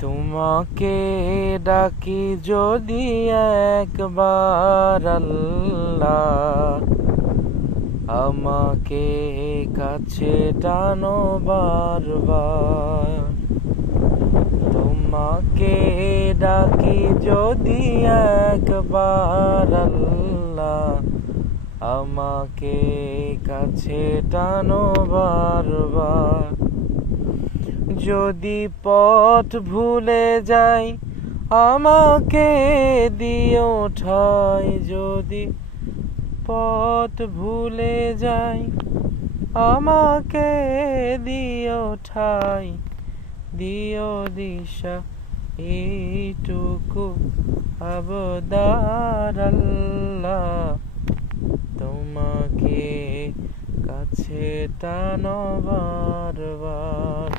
তোমাকে ডাকি যদি একবার আল্লাহ, আমাকে কাছে টানো বারবার। তোমাকে ডাকি যদি একবার আল্লাহ, আমাকে কাছে টানো বারবার। যদি পথ ভুলে যাই আমাকে দিও ঠাই, যদি পথ ভুলে যাই আমাকে দিও ঠাই, দিও দিশা এইটুকু আবদার আল্লাহ, তোমাকে কাছে টানো বারবার।